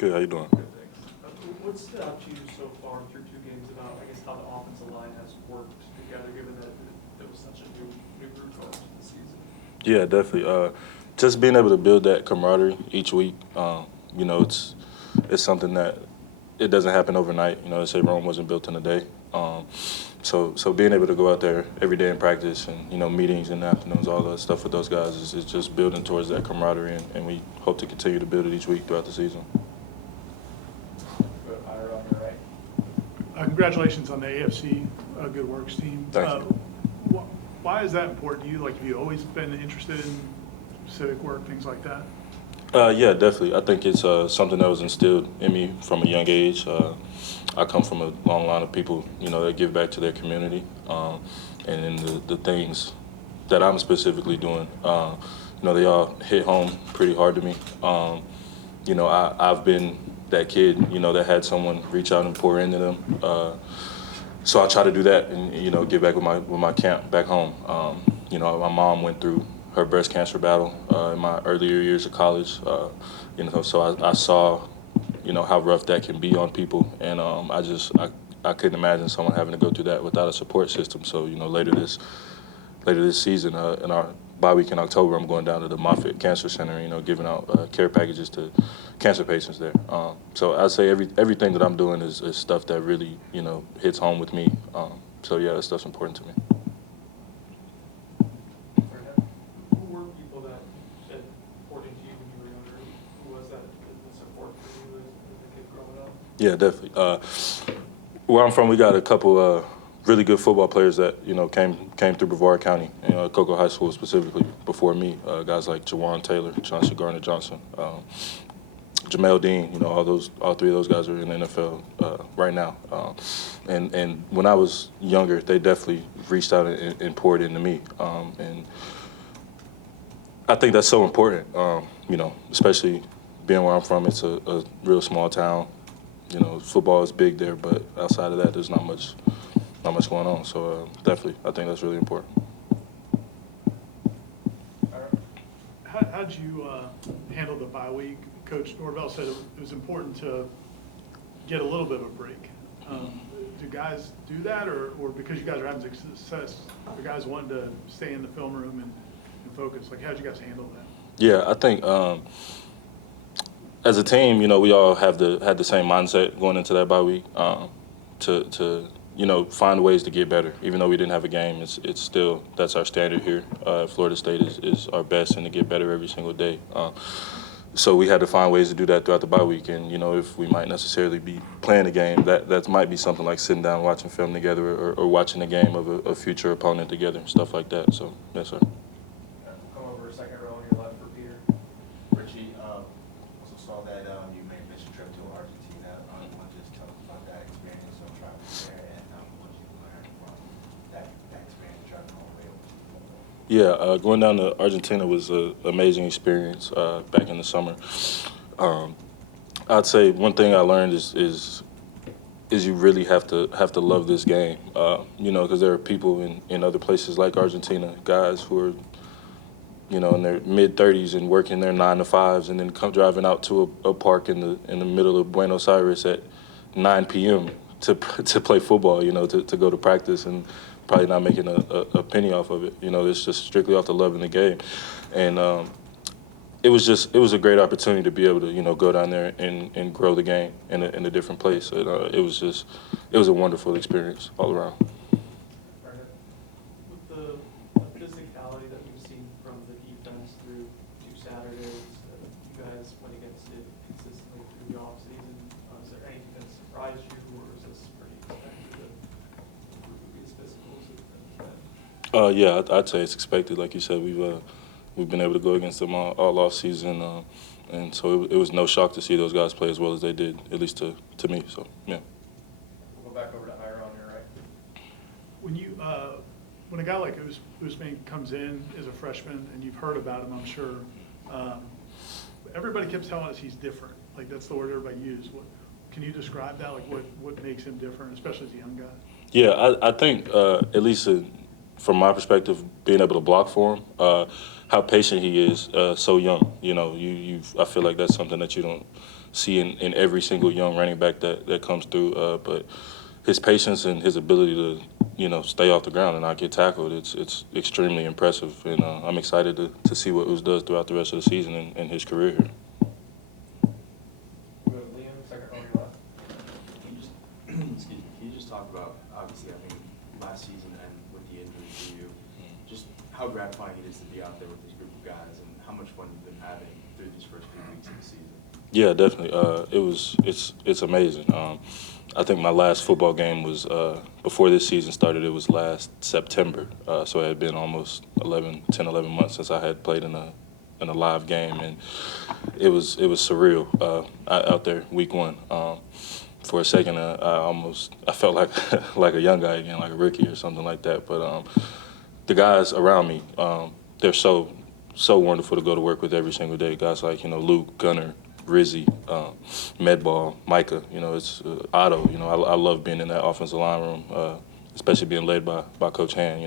Good, how you doing? Good, thanks. What stood out to you so far through 2 games about, I guess, how the offensive line has worked together, given that it was such a new group going into the season? Yeah, definitely. Just being able to build that camaraderie each week. It's something that it doesn't happen overnight. They say Rome wasn't built in a day. So being able to go out there every day in practice and meetings in the afternoons, all that stuff with those guys is just building towards that camaraderie, and we hope to continue to build it each week throughout the season. Congratulations on the AFC Good Works team. Thank you. Why is that important to you? Like, have you always been interested in civic work, things like that? Yeah, definitely. I think it's something that was instilled in me from a young age. I come from a long line of people, that give back to their community, and in the things that I'm specifically doing, they all hit home pretty hard to me. I've been that kid, that had someone reach out and pour into them. So I try to do that and, give back with my camp back home. My mom went through her breast cancer battle in my earlier years of college. So I saw, how rough that can be on people. And I couldn't imagine someone having to go through that without a support system. So, later this season, in our bye week in October, I'm going down to the Moffitt Cancer Center, giving out care packages to cancer patients there. So I'd say everything that I'm doing is stuff that really, hits home with me. So yeah, that stuff's important to me. Who were people that poured into you when you were younger? Who was that the support for you as a kid growing up? Yeah, definitely. Where I'm from, we got a couple really good football players that came through Brevard County, Cocoa High School specifically before me. Guys like Jawan Taylor, Chauncey Gardner-Johnson, Jamel Dean. All three of those guys are in the NFL right now. And when I was younger, they definitely reached out and poured into me. And I think that's so important. Especially being where I'm from, it's a real small town. Football is big there, but outside of that, there's not much going on. So definitely, I think that's really important. How'd you handle the bye week? Coach Norvell said it was important to get a little bit of a break. Do guys do that, or because you guys are having success, the guys wanting to stay in the film room and focus? Like, how'd you guys handle that? Yeah, I think as a team, we all had the same mindset going into that bye week to find ways to get better. Even though we didn't have a game, it's still, that's our standard here. Florida State is our best, and to get better every single day. So we had to find ways to do that throughout the bye week. And, if we might necessarily be playing a game, that might be something like sitting down watching film together or watching a game of a future opponent together, stuff like that. So, yes, sir. Come over second row on your left for Peter. Richie, also saw that you made a mission trip to Argentina. Want to just tell us about that experience of traveling there and what you learned from that experience traveling all the way over to football? Yeah, going down to Argentina was an amazing experience back in the summer. I'd say one thing I learned is you really have to love this game, because there are people in other places like Argentina, guys who are, in their mid-30s and working their 9 to 5s, and then come driving out to a park in the middle of Buenos Aires at 9 p.m. to play football, to go to practice and probably not making a penny off of it. It's just strictly off the love in the game. And it was a great opportunity to be able to, go down there and grow the game in a different place. And, it was a wonderful experience all around. With the physicality that we've seen from the defense through 2 Saturdays, you guys went against it consistently through the offseason. Is there anything that surprised you, or is this pretty expected that we would be as physical as it's been? Yeah, I'd say it's expected. Like you said, we've been able to go against them all off season, and so it was no shock to see those guys play as well as they did, at least to me. So yeah. We'll go back over to Ira on your right. When a guy like Usman comes in as a freshman, and you've heard about him, I'm sure, everybody keeps telling us he's different. Like, that's the word everybody uses. Can you describe that? Like, what makes him different, especially as a young guy? Yeah, I think at least from my perspective, being able to block for him, how patient he is so young. I feel like that's something that you see in every single young running back that comes through. But his patience and his ability to, stay off the ground and not get tackled, it's extremely impressive. And I'm excited to see what Uz does throughout the rest of the season and his career here. Go to Liam, second row on your left. Excuse me, can you just talk about, obviously, I think last season and with the injury for you, just how gratifying it is to be out there with this group of guys and how much fun you've been having through these first few weeks of the season? Yeah, definitely. It's amazing. I think my last football game was before this season started. It was last September, so it had been almost 11 months since I had played in a live game, and it was surreal out there week one. For a second, I felt like like a young guy again, like a rookie or something like that. But the guys around me, they're so wonderful to go to work with every single day. Guys like Luke, Gunner, Rizzy, Medball, Micah, it's Otto. I love being in that offensive line room, especially being led by Coach Han.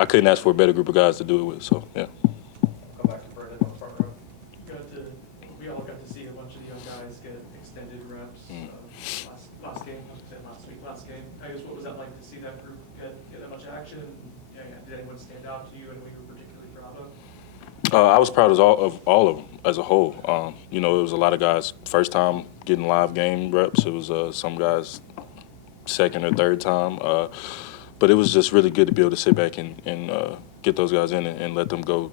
I couldn't ask for a better group of guys to do it with. So yeah. Come back to Brendan on the front row. We all got to see a bunch of young guys get extended reps last game. I was saying last game. I guess what was that like to see that group get that much action? Did anyone stand out to you and we were particularly proud of? I was proud of all of them as a whole. It was a lot of guys first time getting live game reps. It was some guys second or third time. But it was just really good to be able to sit back and get those guys in and let them go,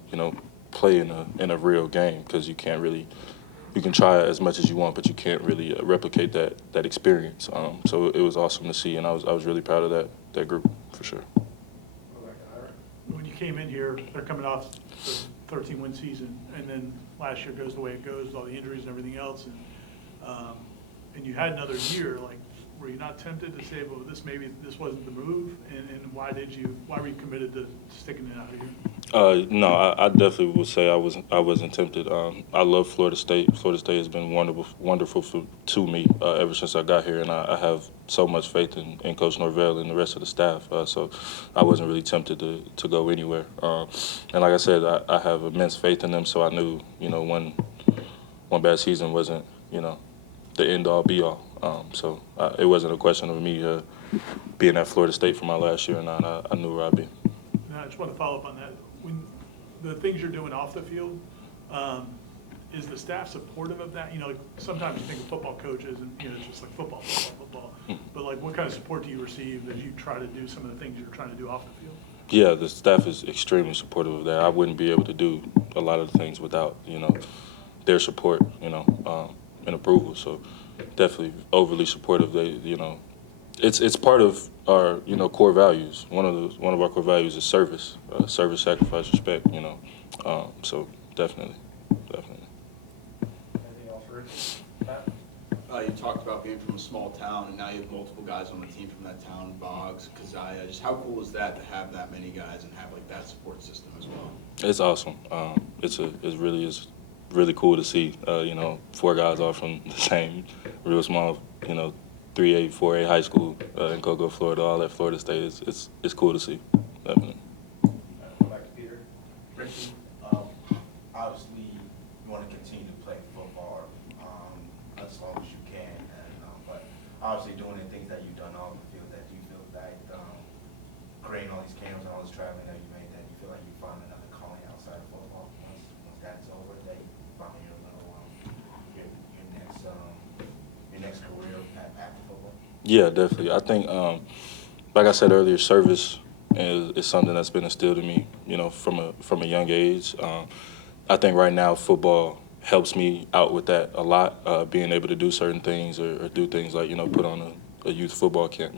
play in a real game, because you can try as much as you want, but you can't really replicate that experience. So it was awesome to see, and I was really proud of that group for sure. Go back to Ira. When you came in here, they're coming off the 13-win season, and then last year goes the way it goes with all the injuries and everything else, and you had another year. Like, were you not tempted to say, well, this wasn't the move, and why were you committed to sticking it out here? No, I definitely would say I wasn't tempted. I love Florida State. Florida State has been wonderful to me ever since I got here, and I have so much faith in Coach Norvell and the rest of the staff. So I wasn't really tempted to go anywhere. And like I said, I have immense faith in them. So I knew, one bad season wasn't, the end all be all. So it wasn't a question of me being at Florida State for my last year or not. I knew where I'd be. Now, I just want to follow up on that. When the things you're doing off the field, is the staff supportive of that? Like sometimes you think of football coaches and it's just like football. But like, what kind of support do you receive as you try to do some of the things you're trying to do off the field? Yeah, the staff is extremely supportive of that. I wouldn't be able to do a lot of the things without their support, and approval. So definitely overly supportive. They, it's part of our core values. One of our core values is service, sacrifice, respect. So definitely. Anything else for Rich? Matt? You talked about being from a small town, and now you have multiple guys on the team from that town, Boggs, Keziah. Just how cool is that to have that many guys and have like that support system as well? It's awesome. It really is really cool to see. 4 guys all from the same real small, 3A, 4A high school in Cocoa, Florida, all at Florida State. It's cool to see. Definitely. Go back to Peter. Richie, obviously you want to continue to play football as long as you can, but obviously doing the things that you've done on the field, that you feel that creating all these camps and all this traveling that you made, that you feel like you found another calling outside of football. Once that's over, that you found your next career after football. Yeah, definitely. I think, like I said earlier, service is something that's been instilled in me, from a young age. I think right now football helps me out with that a lot, being able to do certain things or do things like, put on a youth football camp,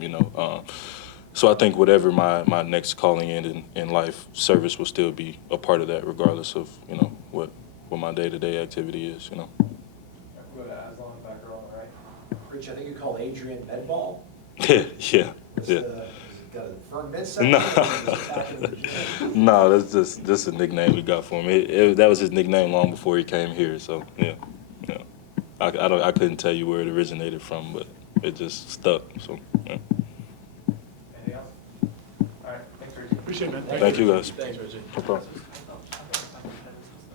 So I think whatever my next calling in life, service will still be a part of that, regardless of, what my day-to-day activity is, Go to Aslan, back row on the right. Rich, I think you call Adrian Medball. Yeah. Has it got a firm midsection? No. Or is it attached to the gym? No, that's just a nickname we got for him. That was his nickname long before he came here. So yeah. I couldn't tell you where it originated from, but it just stuck. So yeah. Anything else? All right, thanks, Richie. Appreciate it, man. Thank you guys. Thanks, Richie. No problem.